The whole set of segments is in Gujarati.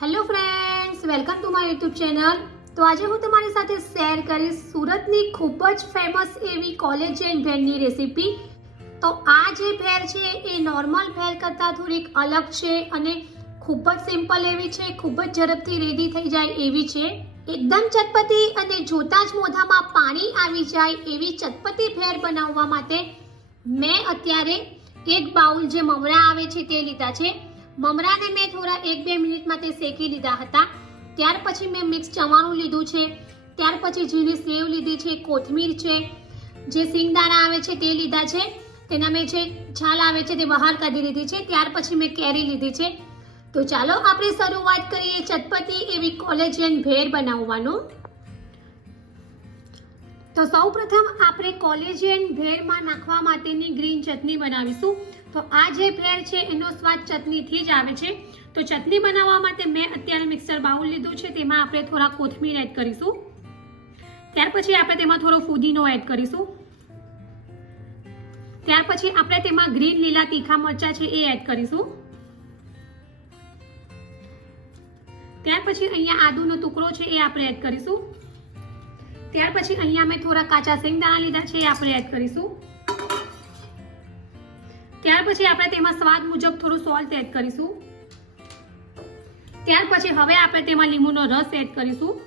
Hello friends, welcome to my YouTube channel. તો આજે હું તમારી સાથે શેર કરીશ સુરતની ખૂબ જ ફેમસ એવી કોલેજિયન ભેળની રેસીપી। તો આ જે ભેળ છે એ નોર્મલ ભેળ કરતાં થોડીક અલગ છે અને ખૂબ જ સિમ્પલ એવી છે, ખૂબ જ ઝડપથી રેડી થઈ જાય એવી છે। એકદમ ચટપટી અને જોતાં જ મોઢામાં પાણી આવી જાય એવી ચટપટી ભેળ બનાવવા માટે મેં અત્યારે એક બાઉલ જે મમરા આવે છે તે લીધા છે। મમરાને મેં થોડા 1-2 મિનિટ માટે શેકી લીધા હતા। ત્યાર પછી મેં મિક્સ ચવાણું લીધું છે, ત્યાર પછી ઝીણી સેવ લીધી છે, કોથમીર છે, જે સિંગદાણા આવે છે તે લીધા છે, તેના મેં જે છાલ આવે છે તે બહાર કાઢી લીધી છે। ત્યાર પછી મેં કેરી લીધી છે। તો ચાલો આપણે શરૂઆત કરીએ ચટપટી એવી કોલેજિયન ભેળ બનાવવાનું। તો સૌપ્રથમ આપણે કોલેજિયન ભેળમાં નાખવા માટેની ગ્રીન ચટણી બનાવીશું। તો આ જે ભેળ છે એનો સ્વાદ ચટણીથી જ આવે છે। તો ચટણી બનાવવા માટે મેં અત્યારે મિક્સર બાઉલ લીધું છે, તેમાં આપણે થોડા કોથમીર એડ કરીશું। ત્યાર પછી આપણે તેમાં થોડો ફુદીનો એડ કરીશું। ત્યાર પછી આપણે તેમાં ગ્રીન લીલા તીખા મરચાં છે એ એડ કરીશું। ત્યાર પછી અહીંયા આદુનો ટુકડો છે એ આપણે એડ કરીશું। ત્યાર પછી અહીંયા મેં થોડા કાચા સિંગદાણા લીધા છે એ આપણે એડ કરીશું। ત્યાર પછી આપણે તેમાં સ્વાદ મુજબ થોડું સોલ્ટ એડ કરીશું। ત્યાર પછી હવે આપણે તેમાં લીંબુનો રસ એડ કરીશું।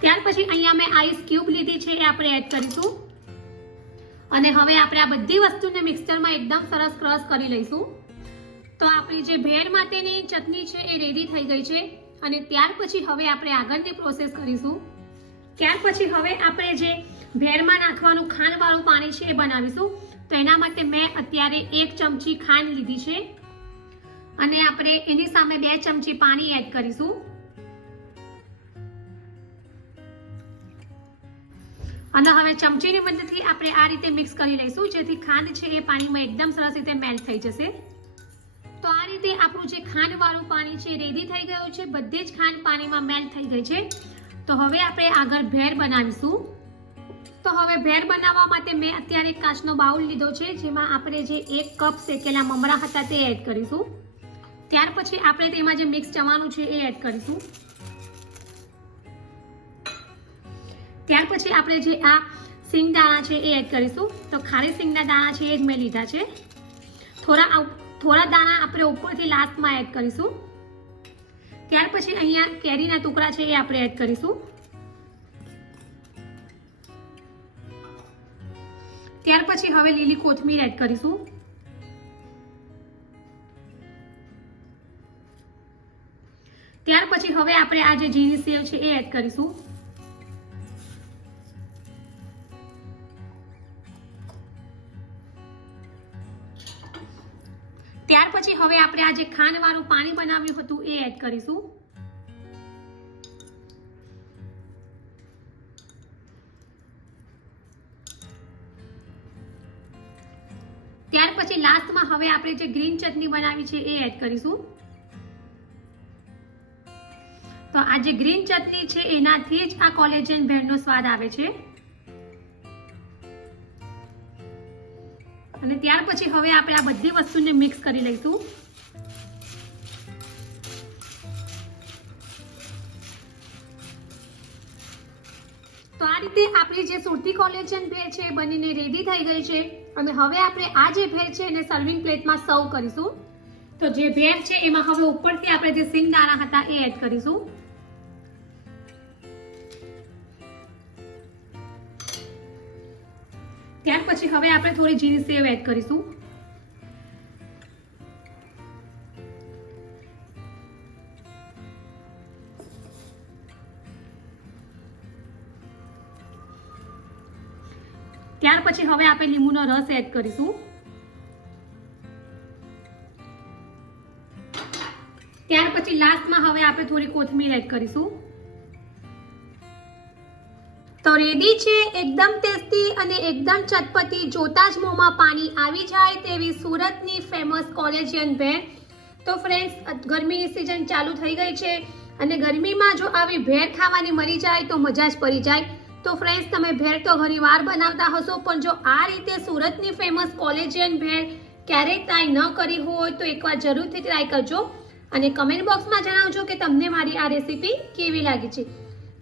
ત્યાર પછી અહીંયા મેં આઈસ ક્યુબ લીધી છે એ આપણે એડ કરીશું અને હવે આપણે આ બધી વસ્તુને મિક્સરમાં એકદમ સરસ ક્રશ કરી લઈશું। તો આપણી જે ભેળ માટેની ચટણી છે એ રેડી થઈ ગઈ છે અને ત્યાર પછી હવે આપણે આગળની પ્રોસેસ કરીશું। ત્યાર પછી હવે આપણે જે ભેળમાં નાખવાનું ખાંડવાળું પાણી છે એ બનાવીશું। તો એના માટે મેં અત્યારે 1 ચમચી ખાંડ લીધી છે અને આપણે એની સામે 2 ચમચી પાણી એડ કરીશું અને હવે ચમચીની મદદથી આપણે આ રીતે મિક્સ કરી લઈશું, જેથી ખાંડ છે એ પાણીમાં એકદમ સરસ રીતે મેલ્ટ થઈ જશે। તો આ રીતે આપણું જે ખાંડવાળું પાણી છે રેડી થઈ ગયું છે, બધી જ ખાંડ પાણીમાં મેલ્ટ થઈ ગઈ છે। તો હવે આપણે આગળ ભેળ બનાવીશું। તો હવે ભેળ બનાવવા માટે મેં અત્યારે એક કાચનો બાઉલ લીધો છે, જેમાં આપણે જે 1 કપ શેકેલા મમરા હતા તે એડ કરીશું। ત્યાર પછી આપણે તેમાં જે મિક્સ ચવાણું છે એ એડ કરીશું। ત્યાર પછી આપણે જે આ સિંગદાણા છે એ એડ કરીશું। તો ખારી સિંગના દાણા છે એ જ મેં લીધા છે। થોડા દાણા આપણે ઉપરથી લાસ્ટમાં એડ કરીશું। ત્યાર પછી અહીંયા કેરીના ટુકડા છે એ આપણે એડ કરીશું। ત્યાર પછી હવે લીલી કોથમીર એડ કરીશું। ત્યાર પછી હવે આપણે આ જે ઝીણી સેવ છે એ એડ કરીશું। ત્યાર પછી હવે આપણે આ જે ખાંડવાળું પાણી બનાવ્યું હતું એ એડ કરીશું। ત્યાર પછી લાસ્ટમાં હવે આપણે જે ગ્રીન ચટણી બનાવી છે એ એડ કરીશું। તો આ જે ગ્રીન ચટણી છે એનાથી જ આ કોલેજિયન ભેળનો સ્વાદ આવે છે। અને ત્યાર પછી હવે આપણે આ બધી વસ્તુને મિક્સ કરી લઈશું। તો આ રીતે આપણી જે સુરતી કોલેજિયન ભેળ છે એ બનીને રેડી થઈ ગઈ છે અને હવે આપણે આ જે ભેળ છે એને સર્વિંગ પ્લેટમાં સર્વ કરીશું। તો જે ભેળ છે એમાં હવે ઉપરથી આપણે જે સિંગદાણા હતા એ એડ કરીશું। ત્યાર પછી હવે આપણે થોડી ઝીણી સેવ એડ કરીશું। ત્યાર પછી હવે આપણે લીંબુનો રસ એડ કરીશું। ત્યાર પછી લાસ્ટમાં હવે આપણે થોડી કોથમીર એડ કરીશું। તો રેડી છે એકદમ ટેસ્ટી અને એકદમ ચટપટી, જોતા જ મોંમાં પાણી આવી જાય તેવી સુરતની ફેમસ કોલેજિયન ભેળ। તો ફ્રેન્ડ્સ, ગરમીની સિઝન ચાલુ થઈ ગઈ છે અને ગરમીમાં જો આવી ભેળ ખાવાની મળી જાય તો મજા જ પડી જાય। તો ફ્રેન્ડ્સ, તમે ભેળ તો ઘણીવાર બનાવતા હશો, પણ જો આ રીતે સુરતની ફેમસ કોલેજિયન ભેળ ક્યારેય ટ્રાય ન કરી હોય તો એકવાર જરૂરથી ટ્રાય કરજો અને કમેન્ટ બોક્સમાં જણાવજો કે તમને મારી આ રેસીપી કેવી લાગી છે.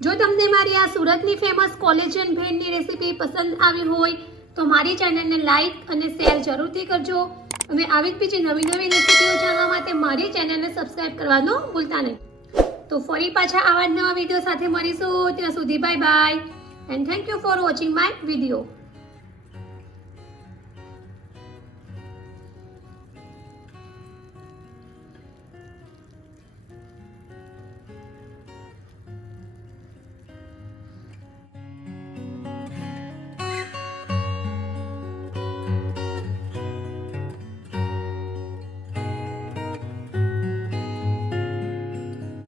જો તમને મારી આ સુરતની ફેમસ કોલેજિયન ભેળની રેસીપી પસંદ આવી હોય તો મારી ચેનલને લાઈક અને શેર જરૂરથી કરજો અને આવી જ બીજી નવી નવી રેસીપીઓ જાણવા માટે મારી ચેનલને સબસ્ક્રાઇબ કરવાનું ભૂલતા નહીં. તો ફરી પાછા આવા જ નવા વિડીયો સાથે મળીશું. ત્યાં સુધી bye bye and thank you for watching my video.